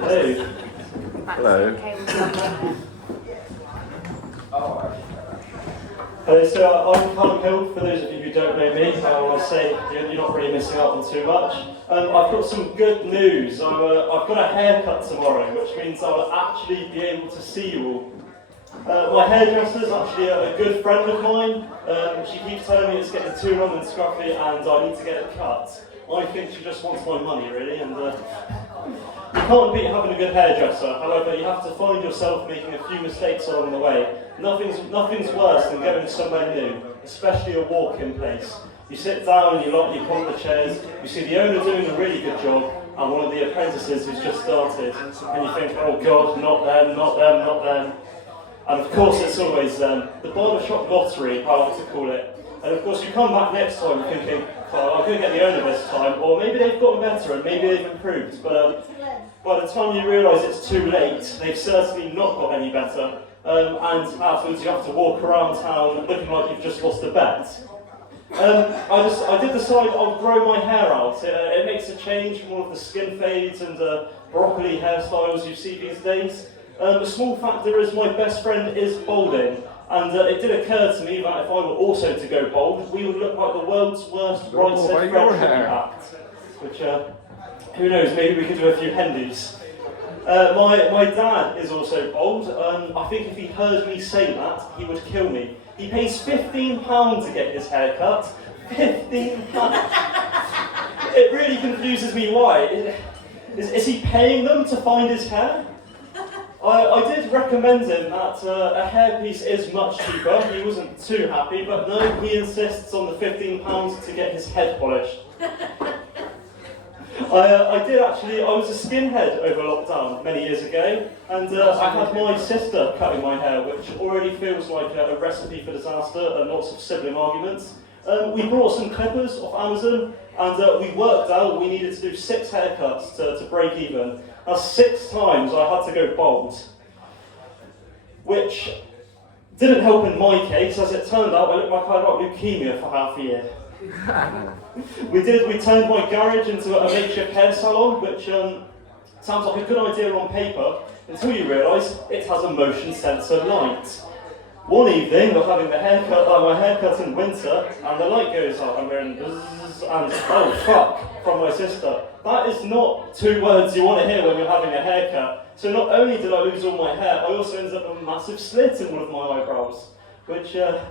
Hey. Hello. So I'm Callum Hill, for those of you who don't know me. I want to say you're not really missing out on too much. I've got some good news. I've got a haircut tomorrow, which means I'll actually be able to see you all. My hairdresser's actually a good friend of mine. She keeps telling me it's getting too long and scruffy and I need to get it cut. I think she just wants my money, really, and you can't beat having a good hairdresser. However, you have to find yourself making a few mistakes along the way. Nothing's worse than going somewhere new, especially a walk-in place. You sit down, you count the chairs, you see the owner doing a really good job, and one of the apprentices who's just started, and you think, oh God, not them, not them, not them. And of course it's always them. The barbershop lottery, I like to call it. And of course you come back next time thinking, oh, I'm going to get the owner this time, or maybe they've gotten better and maybe they've improved, but by the time you realise it's too late, they've certainly not got any better. And afterwards you have to walk around town looking like you've just lost a bet. I did decide I'll grow my hair out. It makes a change from all of the skin fades and broccoli hairstyles you see these days. The small factor is my best friend is balding, and it did occur to me that if I were also to go bald, we would look like the world's worst right-said Fred act. Which, who knows, maybe we could do a few Hendies. My dad is also bald. I think if he heard me say that, he would kill me. He pays £15 to get his hair cut. £15! It really confuses me why. Is he paying them to find his hair? I did recommend him that a hairpiece is much cheaper. He wasn't too happy, but no, he insists on the £15 to get his head polished. I was a skinhead over lockdown many years ago, and I had my sister cutting my hair, which already feels like a recipe for disaster and lots of sibling arguments. We brought some clippers off Amazon, and we worked out we needed to do 6 haircuts to break even. Now 6 times I had to go bald, which didn't help in my case. As it turned out, I looked like I had got leukemia for half a year. We turned my garage into a makeshift hair salon, which sounds like a good idea on paper, until you realise it has a motion sensor light. One evening, we're having my haircut in winter, and the light goes up, and we're in buzz, and oh fuck, from my sister. That is not 2 words you want to hear when you're having a haircut. So not only did I lose all my hair, I also ended up with a massive slit in one of my eyebrows, which, to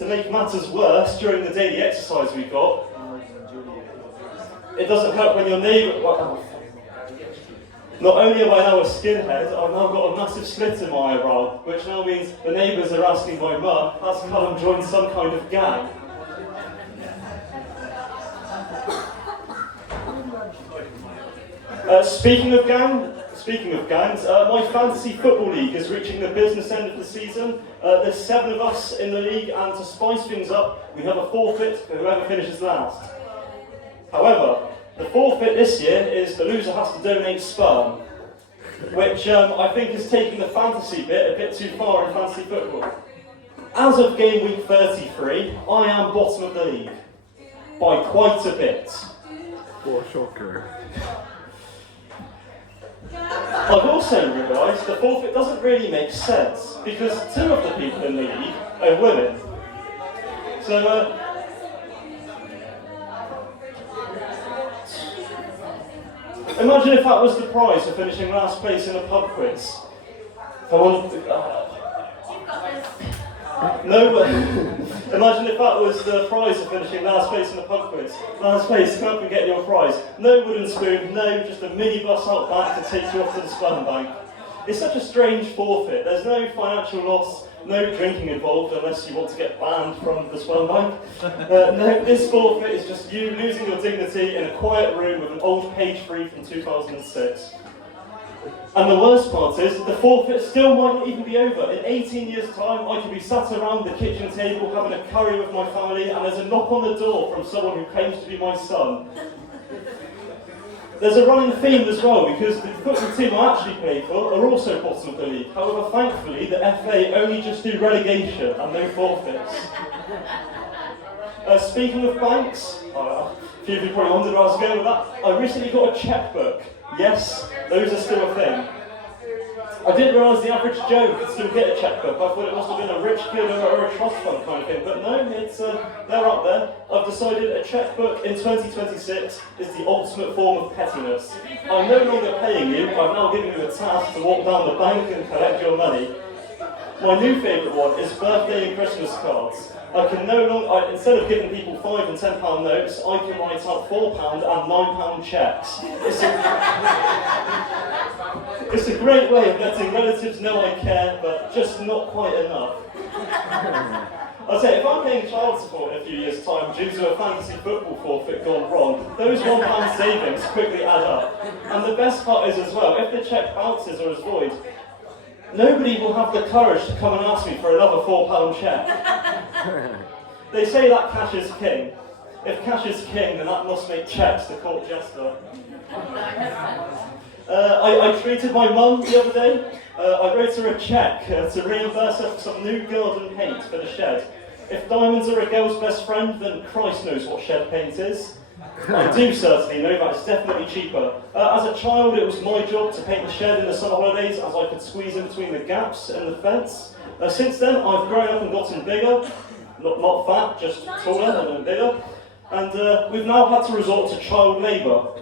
make matters worse, during the daily exercise we got, it doesn't help when your neighbour... Not only am I now a skinhead, I've now got a massive slit in my eyebrow, which now means the neighbours are asking my mum, has Callum joined some kind of gang? Speaking of gangs, my fantasy football league is reaching the business end of the season. There's 7 of us in the league, and to spice things up, we have a forfeit for whoever finishes last. However, the forfeit this year is the loser has to donate sperm, which I think is taking the fantasy bit a bit too far in fantasy football. As of game week 33, I am bottom of the league, by quite a bit. What a shocker. I've also realised the forfeit doesn't really make sense, because 2 of the people in the league are women. So, imagine if that was the prize for finishing last place in a pub quiz. Imagine if that was the prize for finishing last place in the pub quiz. Last place, come up and get your prize. No wooden spoon, no, just a minibus out back to take you off to the sperm bank. It's such a strange forfeit. There's no financial loss, no drinking involved unless you want to get banned from the sperm bank. No, this forfeit is just you losing your dignity in a quiet room with an old page 3 from 2006. And the worst part is, the forfeit still might not even be over. In 18 years' time, I could be sat around the kitchen table having a curry with my family, and there's a knock on the door from someone who claims to be my son. There's a running theme as well, because the football team I actually play for are also bottom of the league. However, thankfully, the FA only just do relegation and no forfeits. Speaking of banks, a few of you probably wondered where I was going with that. I recently got a chequebook. Yes, those are still a thing. I didn't realise the average Joe could still get a chequebook. I thought it must have been a rich kid or a trust fund kind of thing, but no, it's they're up there. I've decided a chequebook in 2026 is the ultimate form of pettiness. I'm no longer paying you, I've now given you a task to walk down the bank and collect your money. My new favourite one is birthday and Christmas cards. I can no longer, instead of giving people £5 and £10 notes, I can write out £4 and £9 cheques. It's a great way of letting relatives know I care, but just not quite enough. I'll say, if I'm paying child support in a few years' time due to a fantasy football forfeit gone wrong, those £1 savings quickly add up. And the best part is as well, if the cheque bounces or is void, nobody will have the courage to come and ask me for another £4 cheque. They say that cash is king. If cash is king, then that must make cheques the court jester. I treated my mum the other day. I wrote her a cheque to reimburse her for some new garden paint for the shed. If diamonds are a girl's best friend, then Christ knows what shed paint is. I do certainly know that it's definitely cheaper. As a child, it was my job to paint the shed in the summer holidays as I could squeeze in between the gaps in the fence. Since then, I've grown up and gotten bigger. Not fat, just taller and bigger. And we've now had to resort to child labour.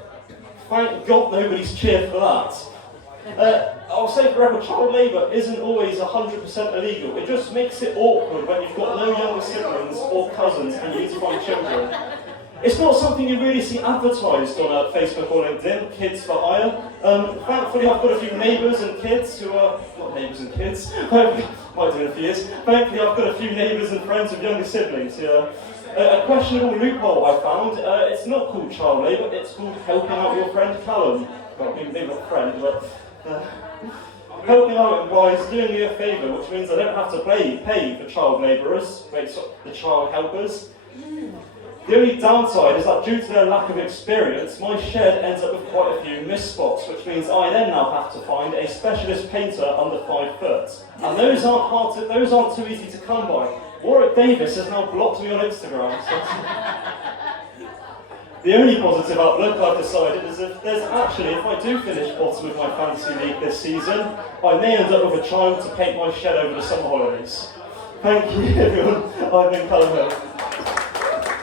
Thank God nobody's cheered for that. I'll say forever, child labour isn't always 100% illegal. It just makes it awkward when you've got no younger siblings or cousins and you need to find children. It's not something you really see advertised on Facebook or LinkedIn, kids for hire. Thankfully, I've got a few neighbours and kids who are, not neighbours and kids, might do in a few years. Thankfully, I've got a few neighbours and friends with younger siblings. A questionable loophole I found, it's not called child labour, it's called helping out your friend Callum. Well, maybe not friend, but helping out implies doing me a favour, which means I don't have to pay for child labourers, the child helpers. The only downside is that due to their lack of experience, my shed ends up with quite a few missed spots, which means I then now have to find a specialist painter under 5 foot. And those aren't too easy to come by. Warwick Davis has now blocked me on Instagram. So the only positive outlook I've decided is if I do finish bottom of my fantasy league this season, I may end up with a child to paint my shed over the summer holidays. Thank you everyone, I've been Callum.